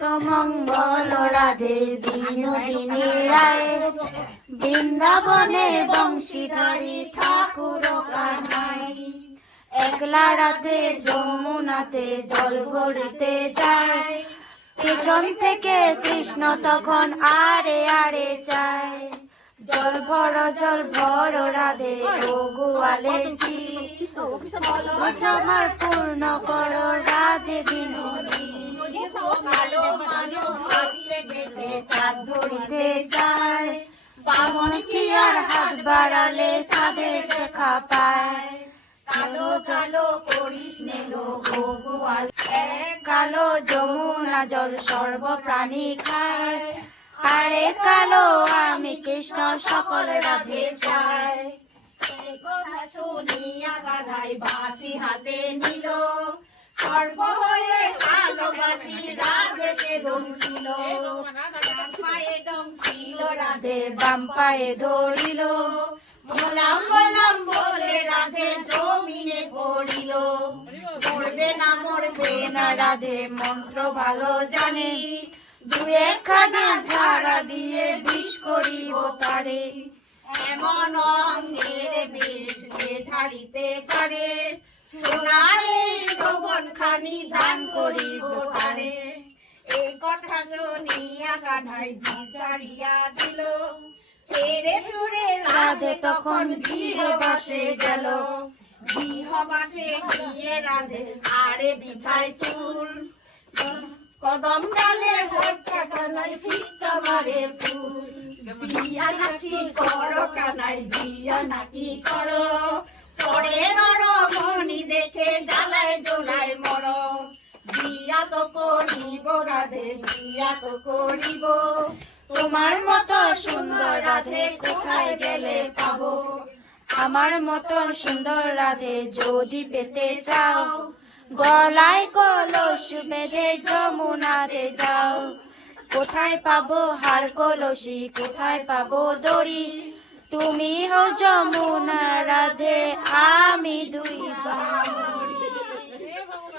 মঙ্গল রাধে বিনোদিনী রায়। বৃন্দাবনের বংশীধারী ঠাকুর কানাই। একলা রাতে যমুনাতে জল ভরিতে যায়। পেছন থেকে কৃষ্ণ তখন আরে আরে যায়। জল ভর জল ভর রাধে গোয়ালে জি। পূর্ণ কর রাধে বিনোদিনী। চাঁদ ধরিতে যায়। বামন কি আর হাত বাড়ালে চাঁদের দেখা পায়? কালো কালো করিস নেলো এক কালো যমুনা জল সর্ব প্রাণী খায়। আরে কালো, আমি কৃষ্ণ সকল রাধে কথা শুনিয়া গাধাই বাঁশি হাতে নিল। সর্ব রাধে বাম পায়ে ধরিল। গোলাম গোলাম বলে রাধে জমিনে পড়িল। মরবে না মরবে না রাধে মন্ত্র ভালো জানে। দু একখানা ঝাড়া দিয়ে বিষ করিব তারে। এমন অঙ্গের বেশ যে ছাড়িতে পারে। সোনারে যৌবন খানি দান করিব তারে। এই কথা শুনিয়া কানাই বিচারিয়া দিল। ছেড়ে ছুড়ে রাধে তখন গৃহবাসে গেল। গৃহবাসে গিয়ে রাধে আরে বিছায় চুল। কদম ডালে হত্যা কানাই ফিক্কা মারে ফুল। বিয়া নাকি করো কানাই, বিয়া নাকি করো? পরে করিব রাধে বিয়া তো করিব। তোমার মতো সুন্দর রাধে কোথায় গেলে পাবো? আমার মতো সুন্দর রাধে যদি পেতে চাও, গলায় কলস বেঁধে যমুনাতে যাও। কোথায় পাবো হার কলসি, কোথায় পাবো দড়ি? তুমি হো যমুনা রাধে, আমি দুই বাবা